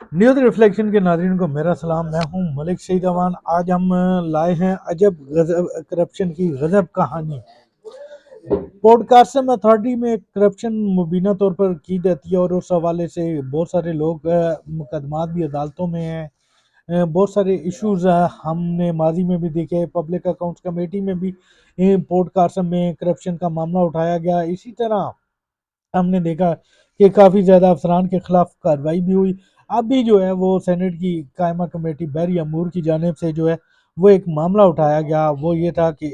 News reflection के नाज़रीन को मेरा सलाम। मैं हूं मलिक सईद अमान। आज हम लाए हैं अजब गजब करप्शन की गजब कहानी। पॉडकास्टम अथॉरिटी में करप्शन मुबीना तौर पर की जाती है और उस हवाले से बहुत सारे लोग मुकदमात भी अदालतों में हैं। बहुत सारे इश्यूज हमने माजी में भी देखे। पब्लिक अकाउंट्स कमेटी में भी पॉडकास्टम में करप्शन का मामला उठाया गया। इसी तरह हमने देखा कि काफ़ी ज़्यादा अफसरान के खिलाफ कार्रवाई भी हुई। अभी जो है वो सेनेट की कायमा कमेटी बैरी अमूर की जानिब से जो है वो एक मामला उठाया गया। वो ये था कि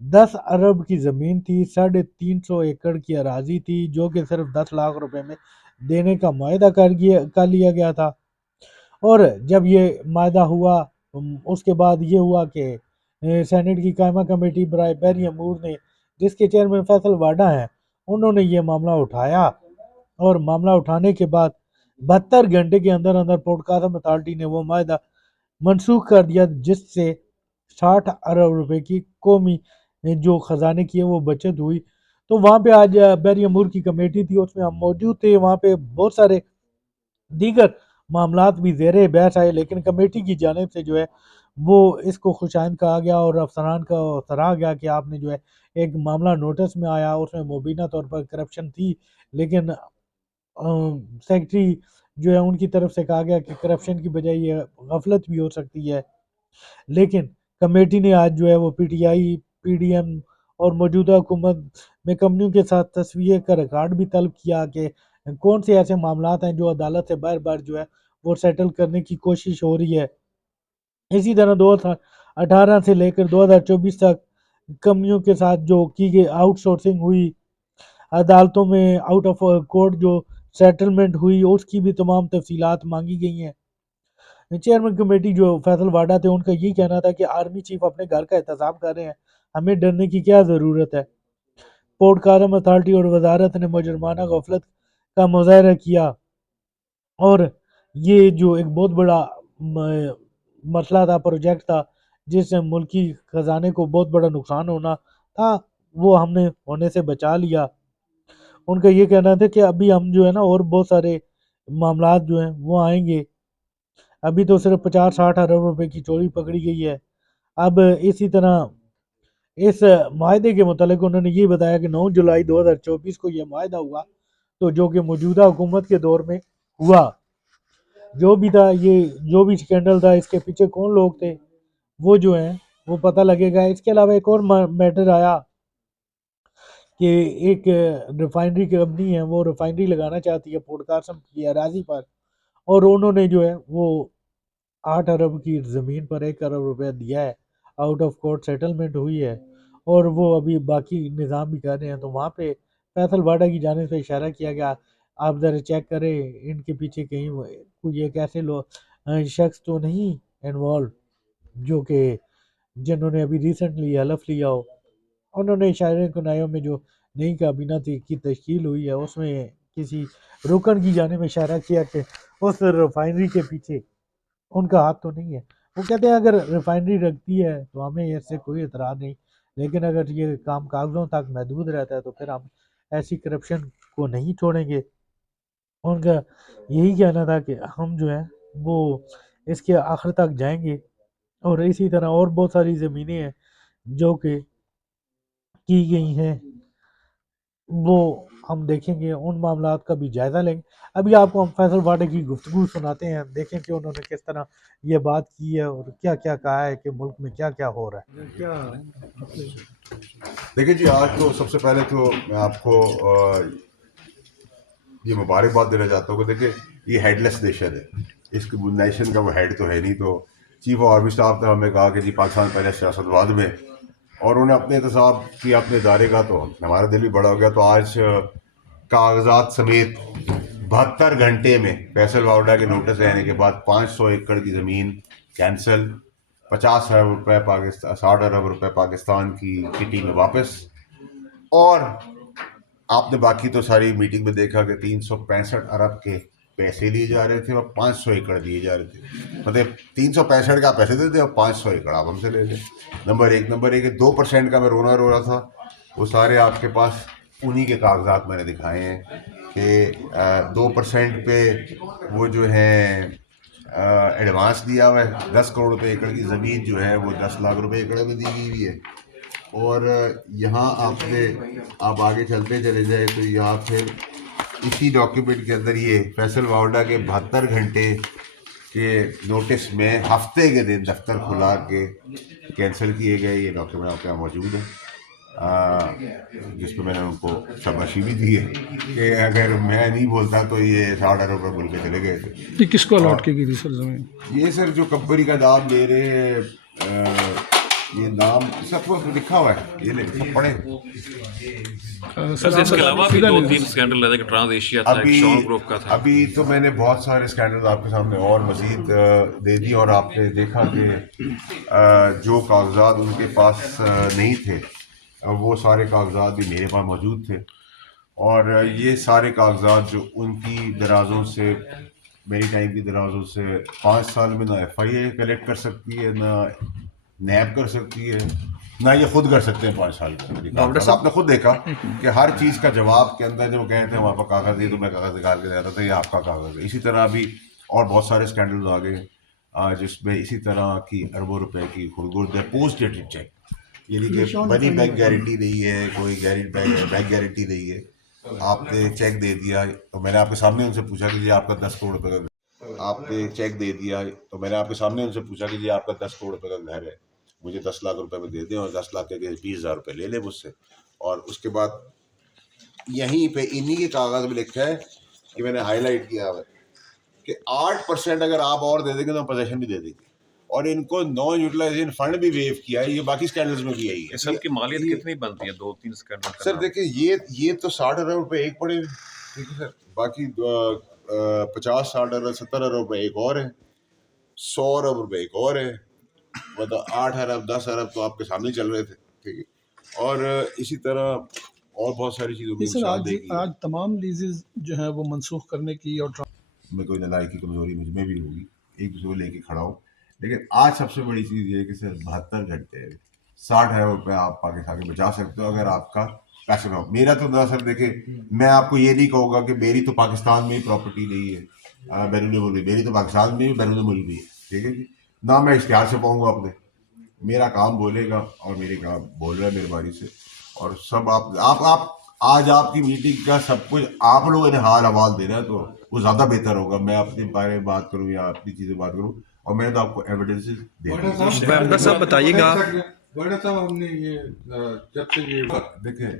10 अरब की ज़मीन थी, 350 एकड़ की अराजी थी, जो कि सिर्फ 10 लाख रुपए में देने का मुआहदा कर लिया गया था। और जब ये मायदा हुआ, उसके बाद ये हुआ कि सेनेट की कायमा कमेटी बराए बैरी अमूर ने, जिसके चेयरमैन फैसल वाडा हैं, उन्होंने ये मामला उठाया। और मामला उठाने के बाद 72 घंटे के अंदर अंदर पॉडकास्ट अथॉरिटी ने वो मायदा मनसूख कर दिया, जिससे 60 अरब रुपए की कौमी जो खजाने की है वो बचत हुई। तो वहाँ पे आज बैरी अमूर की कमेटी थी, उसमें हम मौजूद थे। वहाँ पे बहुत सारे दीगर मामलात भी ज़ेरे बहस आए, लेकिन कमेटी की जानिब से जो है वो इसको खुशाइंद कहा गया और अफसरान को सराहा गया कि आपने जो है एक मामला नोटिस में आया, उसमें मुबीना तौर पर करप्शन थी, लेकिन सेक्रेटरी जो है उनकी तरफ से कहा गया कि करप्शन की बजाय ये गफलत भी हो सकती है। लेकिन कमेटी ने आज जो है वो पीटीआई, पीडीएम और मौजूदा हुकूमत में कंपनियों के साथ तस्वीर का रिकॉर्ड भी तलब किया कि कौन से ऐसे मामलात हैं जो अदालत से बार बार जो है वो सेटल करने की कोशिश हो रही है। इसी तरह 2018 से लेकर 2024 तक कंपनियों के साथ जो की गई आउटसोर्सिंग हुई, अदालतों में आउट ऑफ कोर्ट जो सेटलमेंट हुई, उसकी भी तमाम तफसीलात मांगी गई हैं। चेयरमैन कमेटी जो फैसल वाडा थे, उनका यही कहना था कि आर्मी चीफ अपने घर का एहतसाब कर रहे हैं, हमें डरने की क्या ज़रूरत है। पोर्ट कादम अथॉरिटी और वजारत ने मुजरमाना गफलत का मुजाहरा किया और ये जो एक बहुत बड़ा मसला था, प्रोजेक्ट था, जिससे मुल्की खजाने को बहुत बड़ा नुकसान होना था, वो हमने होने से बचा लिया। उनका ये कहना था कि अभी हम जो है ना और बहुत सारे मामलात जो हैं वो आएंगे। अभी तो सिर्फ 50-60 अरब रुपए की चोरी पकड़ी गई है। अब इसी तरह इस माहदे के मुतालिक उन्होंने ये बताया कि 9 जुलाई 2024 को ये माहदा हुआ, तो जो कि मौजूदा हुकूमत के दौर में हुआ। जो भी था, ये जो भी स्कैंडल था, इसके पीछे कौन लोग थे, वो जो है वो पता लगेगा। इसके अलावा एक और मैटर आया कि एक रिफाइनरी कंपनी है, वो रिफाइनरी लगाना चाहती है पोडकासम की अराजी पर, और उन्होंने जो है वो 8 अरब की ज़मीन पर 1 अरब रुपया दिया है। आउट ऑफ कोर्ट सेटलमेंट हुई है और वो अभी बाकी निज़ाम भी कर रहे हैं। तो वहाँ पे फैसल वाडा की जाने से इशारा किया गया, आप ज़रा चेक करें इनके पीछे कहीं कोई एक ऐसे लोग शख्स तो नहीं इन्वॉल्व जो कि जिन्होंने अभी रिसेंटली हलफ लिया हो। उन्होंने इशारे कुनायों में जो नई काबीना थी की तश्कील हुई है, उसमें किसी रुकन की जाने में इशारा किया कि उस रिफाइनरी के पीछे उनका हाथ तो नहीं है। वो कहते हैं अगर रिफाइनरी रखती है तो हमें इससे कोई एतराज़ नहीं, लेकिन अगर ये काम कागज़ों तक महदूद रहता है तो फिर हम ऐसी करप्शन को नहीं छोड़ेंगे। उनका यही कहना था कि हम जो है वो इसके आखिर तक जाएंगे। और इसी तरह और बहुत सारी ज़मीनें हैं जो कि की गई हैं, वो हम देखेंगे, उन मामलात का भी जायज़ा लेंगे। अभी आपको हम फैसल वाडे की गुफ्तगू सुनाते हैं, देखें कि उन्होंने किस तरह ये बात की है और क्या क्या कहा है कि मुल्क में क्या क्या हो रहा है। क्या देखिए जी, आज तो सबसे पहले तो मैं आपको ये मुबारकबाद देना चाहता हूँ कि देखिए ये हेडलेस नेशन है। इसकी नेशन का वो हेड तो है नहीं। तो चीफ ऑफ आर्मी स्टाफ ने हमें कहा कि जी पाकिस्तान पहले सियासतवाद में, और उन्होंने अपने एहतसाब किया अपने इदारे का, तो हमारा दिल भी बड़ा हो गया। तो आज कागजात समेत 72 घंटे में फैसल वावडा के नोटिस आने के बाद 500 एकड़ की ज़मीन कैंसिल, 50 अरब रुपए पाकिस्तान, 60 अरब रुपए पाकिस्तान की किटी में वापस। और आपने बाकी तो सारी मीटिंग में देखा कि 365 अरब के पैसे लिए जा रहे थे और 500 एकड़ दिए जा रहे थे। मतलब 365 का पैसे देते और 500 एकड़ आप हमसे ले लें। नंबर एक 2% का मैं रोना रो रहा था, वो सारे आपके पास انہی کے کاغذات میں نے دکھائے ہیں کہ 2% پہ وہ جو ہے ایڈوانس دیا ہوا ہے. 10 کروڑ روپے ایکڑ کی زمین جو ہے وہ 10 لاکھ روپے ایکڑ میں دی ہوئی ہے. اور یہاں آپ آگے چلتے چلے جائے تو یہاں پھر اسی ڈاکیومنٹ کے اندر یہ فیصل واوڈا کے 72 گھنٹے کے نوٹس میں ہفتے کے دن دفتر کھلا کے کینسل کیے گئے. یہ ڈاکیومنٹ آپ کے یہاں موجود ہے جس پہ میں نے ان کو شاباشی بھی دی ہے کہ اگر میں نہیں بولتا تو یہ 60 ارب روپے بول کے چلے گئے تھے. یہ کس کو الاٹ کی گئی تھی سر زمین؟ یہ سر جو کمپنی کا نام میرے یہ نام سب کو لکھا ہوا ہے، یہ لے پڑھیں. سر اس کے علاوہ بھی 2-3 اسکینڈل ہے کہ ٹرانس ایشیا تھا، ایک شان گروپ کا تھا. ابھی تو میں نے بہت سارے اسکینڈل آپ کے سامنے اور مزید دے دی، اور آپ نے دیکھا کہ جو کاغذات ان کے پاس نہیں تھے وہ سارے کاغذات بھی میرے پاس موجود تھے. اور یہ سارے کاغذات جو ان کی درازوں سے، میری ٹائم کی درازوں سے 5 سال میں نہ ایف آئی اے کلیکٹ کر سکتی ہے، نہ نیب کر سکتی ہے، نہ یہ خود کر سکتے ہیں 5 سال کا. آپ نے خود دیکھا کہ ہر چیز کا جواب کے اندر جب کہتے ہیں وہاں پر کاغذ دے تو میں کاغذ نکال کے دیتا تھا یہ آپ کا کاغذ ہے. اسی طرح بھی اور بہت سارے اسکینڈلز آ گئے جس میں اسی طرح کی اربوں روپے کی خردگرد ہے. پوسٹ ڈیٹڈ چیک، یعنی کہ بنی بینک گارنٹی نہیں ہے، کوئی بینک گارنٹی نہیں ہے. آپ نے چیک دے دیا تو میں نے آپ کے سامنے ان سے پوچھا کہ یہ آپ کا 10 کروڑ روپے کا، آپ نے چیک دے دیا تو میں نے آپ کے سامنے ان سے پوچھا کہ یہ آپ کا 10 کروڑ روپے کا گھر ہے، مجھے 10 لاکھ روپے میں دے دیں اور 10 لاکھ کے 20,000 روپے لے لیں مجھ سے. اور اس کے بعد یہیں پہ انہی کے کاغذ میں لکھا ہے کہ میں نے ہائی لائٹ کیا ہے کہ 8% اگر آپ اور دے دیں گے تو پوزیشن بھی دے دیں گے. اور ان کو نان یوٹیلائزیشن فنڈ بھی ویو کیا ہے. یہ باقی اسکینڈلز میں بھی یہی ہے. سب کی مالیت کتنی بنتی ہے 2-3 اسکینڈل کا؟ سر دیکھیں یہ تو 60 ارب روپے ایک پڑے، ٹھیک ہے سر. باقی 50 60 ارب 70 ارب روپے ایک اور ہے، 100 ارب روپے ایک اور ہے، مطلب 8 ارب 10 ارب تو آپ کے سامنے چل رہے تھے. ٹھیک ہے. اور اسی طرح اور بہت ساری چیزوں میں سر نقصان دے گی. آج تمام لیزز جو ہیں وہ منسوخ کرنے کی اور میں کوئی نلائی کی کمزوری مجھ میں بھی ہوگی، ایک دوسرے کو لے کے کھڑا ہوں، لیکن آج سب سے بڑی چیز یہ ہے کہ صرف 72 گھنٹے 60 ارب روپے آپ پاکستان کے بچا سکتے ہو اگر آپ کا پیشن ہو. میرا تو نہ سر دیکھیں، میں آپ کو یہ نہیں کہوں گا کہ میری تو پاکستان میں ہی پراپرٹی نہیں ہے بیرون ملک، میری تو پاکستان میں بھی بیرون ملک بھی ہے. ٹھیک ہے جی. نہ میں اشتہار سے پاؤں گا اپنے، میرا کام بولے گا اور میرے کام بول رہا ہے میری باری سے. اور سب آپ آج آپ کی میٹنگ کا سب کچھ آپ لوگوں نے حال حوال دینا ہے تو وہ زیادہ بہتر ہوگا. میں اپنے بارے میں بات کروں یا اپنی چیزیں بات کروں، اور میں نے تو آپ کو ایویڈنس دے صاحب بتائیے گا. صاحب ہم نے یہ جب سے یہ دیکھیں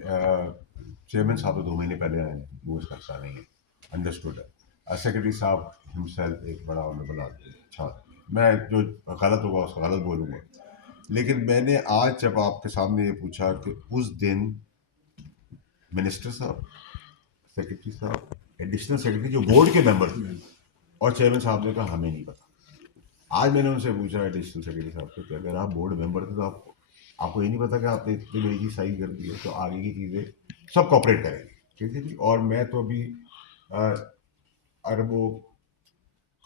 چیئرمین صاحب تو 2 مہینے پہلے آئے ہیں، وہ اس کا حصہ نہیں ہے، انڈرسٹوڈ ہے. سیکرٹری صاحب ہمسیلف ایک بڑا آنریبل آدمی، اچھا، میں جو غلط ہوگا اس کو غلط بولوں گا. لیکن میں نے آج جب آپ کے سامنے یہ پوچھا کہ اس دن منسٹر صاحب، سیکرٹری صاحب، ایڈیشنل سیکرٹری جو بورڈ کے ممبر تھے، اور چیئرمین صاحب نے کہا ہمیں نہیں پتا. آج میں نے ان سے پوچھا ایڈیشنل سیکرٹری صاحب سے کہ اگر آپ بورڈ ممبر تھے تو آپ کو یہ نہیں پتا کہ آپ نے اتنی بڑی چیز صحیح کر دی ہے، تو آگے کی چیزیں سب کوپریٹ کریں گے. ٹھیک ہے جی. اور میں تو ابھی اربوں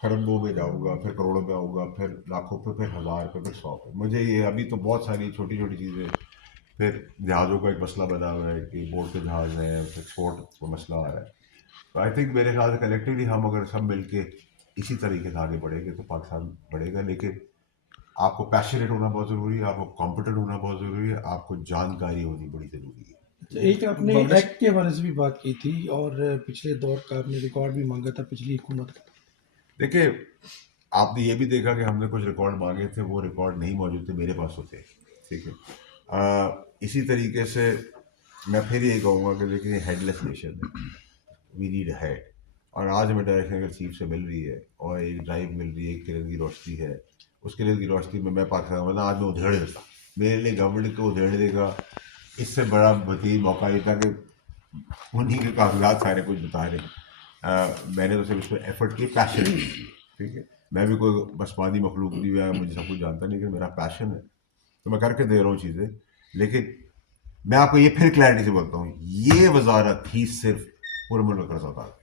خربوں میں جاؤں گا، پھر کروڑوں میں آؤں گا، پھر لاکھوں پہ، پھر 1000 پہ، پھر 100 پہ. مجھے یہ ابھی تو بہت ساری چھوٹی چھوٹی چیزیں، پھر جہازوں کا ایک مسئلہ بنا ہوا ہے کہ بورڈ کے جہاز ہیں، ایکسپورٹ کا مسئلہ آ رہا ہے. تو آئی تھنک میرے خیال سے کلیکٹیولی ہم اگر سب مل کے اسی طریقے سے آگے بڑھیں گے تو پاکستان بڑھے گا. لیکن آپ کو پیشنیٹ ہونا بہت ضروری ہے، آپ کو کمپیٹنٹ ہونا بہت ضروری ہے، آپ کو جانکاری ہونی بڑی ضروری ہے. ایک آپ نے ایکٹ کے حوالے سے بھی بات کی تھی اور پچھلے دور کا آپ نے ریکارڈ بھی مانگا تھا پچھلی حکومت کا. دیکھیں آپ نے یہ بھی دیکھا کہ ہم نے کچھ ریکارڈ مانگے تھے، وہ ریکارڈ نہیں موجود تھے، میرے پاس ہوتے. ٹھیک ہے. اسی طریقے سے میں پھر یہ کہوں گا کہ دیکھیں ہیڈ لیس نیشن ہے، وی نیڈ ہیڈ. اور آج ہمیں ڈائریکشن اگر چیف سے مل رہی ہے اور ایک ڈرائیو مل رہی ہے، ایک کرن کی روشنی ہے، اس کرن کی روشنی میں پاکستان ورنہ آج میں ادھیڑ دیتا. میرے لیے گورنمنٹ کو ادھیڑنے کا اس سے بڑا بہترین موقع یہ تھا کہ انہیں کے کاغذات سارے کچھ بتا رہے ہیں. میں نے تو صرف اس پہ ایفرٹ کی، پیشن کی. ٹھیک ہے. میں بھی کوئی بسمانی مخلوق نہیں ہوا، مجھے سب کچھ جانتا نہیں، کہ میرا پیشن ہے تو میں کر کے دے رہا ہوں چیزیں. لیکن میں آپ کو یہ پھر کلیئرٹی سے بولتا ہوں، یہ وزارت ہی صرف پرمن کر سکتا ہے.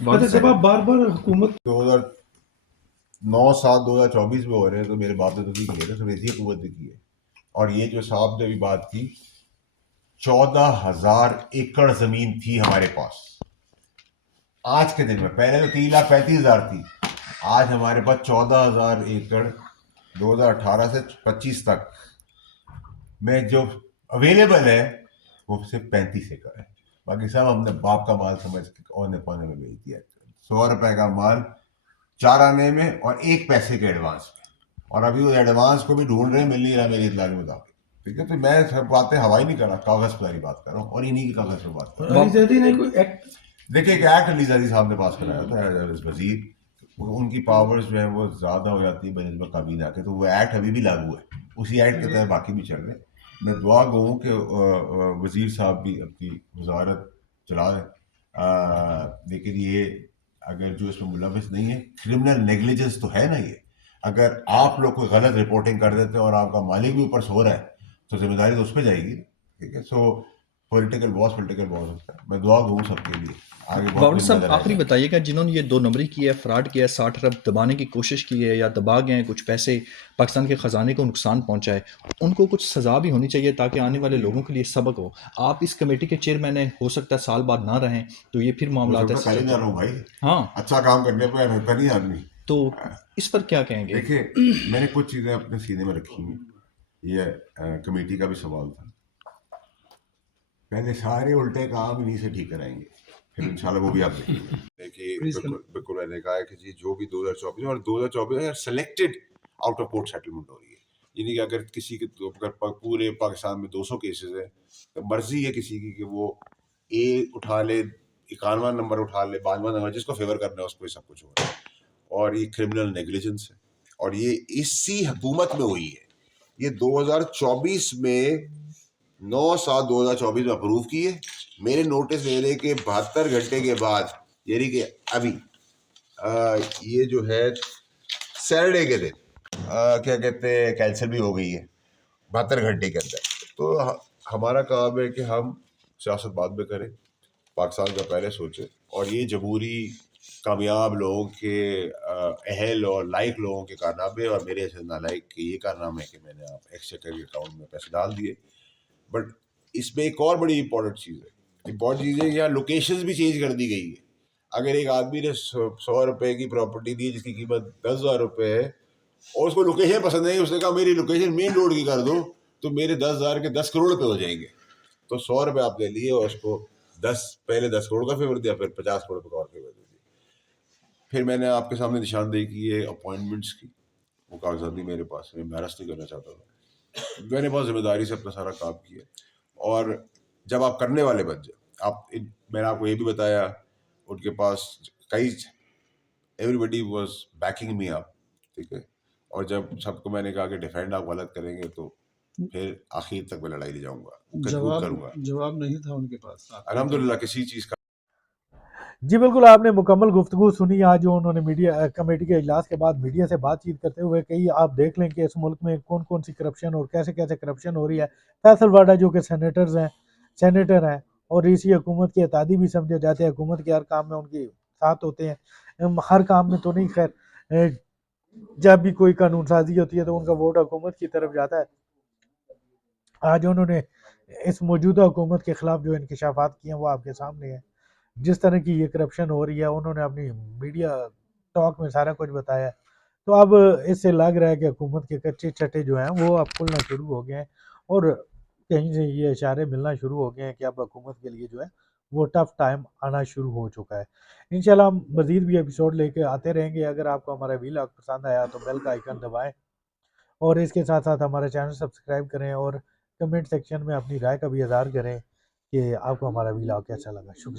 اچھا جب آپ بار بار حکومت 2009 7 2024 میں ہو رہے ہیں تو میرے باپ نے تو نہیں کیے نا، صرف ایسی حکومت نے کی ہے. اور یہ جو صاحب نے بھی بات کی 14,000 एकड़ ज़मीन थी हमारे पास आज के दिन में। पहले तो 3,35,000 थी, आज हमारे पास 14,000 एकड़ 2018 से 25 तक में जो अवेलेबल है वो सिर्फ 35 एकड़ है। बाकी सब हमने बाप का माल समझ के औने पौने में बेच दिया। 100 रुपए का माल 4 आने में और 1 पैसे के एडवांस में, और अभी उस एडवांस को भी ढूंढ रहे हैं, मिल नहीं रहा मेरी इत्तला के मुताबिक। ठीक है, तो मैं सब बातें हवाई नहीं कर रहा, कागज पर ही बात कर रहा हूँ और इन्हीं की कागज पर बात कर रहा हूँ। अली जैदी ने कोई एक्ट देखिए, एक एक्ट अली ज़ैदी साहब ने पास कराया था एज वजीर, उनकी पावर्स जो है वो ज़्यादा हो जाती है बनस्बत काबीना के, तो वो एक्ट अभी भी लागू है, उसी एक्ट के तहत बाकी भी चल रहे हैं। मैं दुआ गो हूँ कि वज़ीर साहब भी अपनी वजारत चला दें, लेकिन ये अगर जो इसमें मुलविस नहीं है, क्रिमिनल नेग्लिजेंस तो है ना ये। अगर आप लोग कोई गलत रिपोर्टिंग कर देते हैं और आपका मालिक भी ऊपर सो रहा है तो जिम्मेदारी तो उस पर जाएगी। ठीक है, सो पॉलिटिकल बॉस होता है। मैं दुआ गो सबके लिए आगे बहुत बाबर कुछ साहब, नजर आखिरी आएगा। बताइएगा, जिन्होंने ये 2 नंबरी की है, फ्रॉड किया है, 60 अरब दबाने की कोशिश की है या दबा गए हैं, कुछ पैसे पाकिस्तान के ख़जाने को नुकसान पहुंचा है, उनको कुछ सज़ा भी होनी चाहिए ताकि आने वाले लोगों के लिए सबक हो। आप इस कमेटी के चेयरमैन हैं, हो सकता है साल बाद ना रहें तो ये फिर मामला हो सकता ऐसे है कल ही चलते ना रहूं भाई, हाँ, अच्छा काम करने पर रहता नहीं आदमी। तो इस पर क्या कहेंगे? देखिए, मैंने कुछ चीज़ें अपने सीने में रखी हैं, ये कमेटी का भी सवाल था। पहले सारे उल्टे काम इन्हीं से ठीक कराएंगे, फिर इंशाल्लाह वो भी आप देखेंगे। देखिए, बिल्कुल मैंने कहा है कि जी जो भी 2024 और 2024 selected out of court settlement हो रही है, यानी कि अगर किसी के अगर पूरे पाकिस्तान में 200 केसेस हैं तो मर्जी है किसी की कि वो ए उठा ले, 51 नंबर उठा ले, 52 नंबर, जिसको फेवर करना है उसको ही सब कुछ हो रहा है। और ये क्रिमिनल नेग्लिजेंस है, और ये इसी हुकूमत में हुई है। ये 2024 में 9/7/2024 में अप्रूव किए, मेरे नोटिस लेने के 72 घंटे के बाद, यानी कि अभी ये जो है सैटरडे के दिन क्या कहते हैं कैंसिल भी हो गई है 72 घंटे के अंदर। तो हमारा काम है कि हम सियासत बाद में करें, पाकिस्तान का पहले सोचें, और ये जमहूरी कामयाब लोगों के अहल और लाइक लोगों के कारनामे और मेरे ऐसे नालायक के ये कारनामे है कि मैंने आप एक्सचेकर के अकाउंट में पैसे डाल दिए। बट इसमें एक और बड़ी इंपॉर्टेंट चीज़ है, यहाँ लोकेशंस भी चेंज कर दी गई है। अगर एक आदमी ने 100 रुपए की प्रॉपर्टी दी जिसकी कीमत 10,000 रुपये है और उसको लोकेशन पसंद नहीं, उसने कहा मेरी लोकेशन मेन रोड की कर दो, तो मेरे 10,000 के 10 करोड़ रुपये हो जाएंगे। तो 100 रुपये आपने लिए और उसको पहले 10 करोड़ का फेवर दिया, फिर 50 करोड़ रुपये का और फेवर दे दिया। फिर मैंने आपके सामने निशानदेही की है अपॉइंटमेंट्स की, वो कागजात भी मेरे पास, मैं एम्बैरस नहीं करना चाहता था, मैंने बहुत जिम्मेदारी से अपना सारा काम किया। और जब आप करने वाले बन जाए, मैंने आपको ये भी बताया, उनके पास कई everybody was banking me up. ठीक है, और जब सबको मैंने कहा कि डिफेंड आप गलत करेंगे तो फिर आखिर तक मैं लड़ाई ले जाऊंगा, करूंगा। जवाब नहीं था उनके पास। अल्हम्दुलिल्लाह किसी चीज़ का। जी बिल्कुल, आपने मुकम्मल गुफ्तगू सुनी आज जो उन्होंने मीडिया कमेटी के इजलास के बाद मीडिया से बातचीत करते हुए कही। आप देख लें कि इस मुल्क में कौन कौन सी करप्शन और कैसे कैसे करप्शन हो रही है। फैसल वाडा जो कि सेनेटर हैं और इसी हुकूमत के अतादी भी समझे जाते हैं, हुकूमत के हर काम में उनके साथ होते हैं, हर काम में तो नहीं खैर, जब भी कोई कानून साजी होती है तो उनका वोट हुकूमत की तरफ जाता है। आज उन्होंने इस मौजूदा हुकूमत के खिलाफ जो इंकशाफात किए हैं वो आपके सामने है। जिस तरह की ये करप्शन हो रही है उन्होंने अपनी मीडिया टॉक में सारा कुछ बताया है। तो अब इससे लग रहा है कि हुकूमत के कच्चे छट्टे जो हैं वो अब खुलना शुरू हो गए हैं और कहीं से ये इशारे मिलना शुरू हो गए हैं कि अब हुकूमत के लिए जो है वो टफ टाइम आना शुरू हो चुका है। इंशाल्लाह हम मज़ीद भी एपिसोड लेके आते रहेंगे। अगर आपको हमारा व्लॉग पसंद आया तो बेल का आइकन दबाएं और इसके साथ साथ हमारा चैनल सब्सक्राइब करें और कमेंट सेक्शन में अपनी राय का भी इज़हार करें कि आपको हमारा व्लॉग कैसा लगा। शुक्रिया।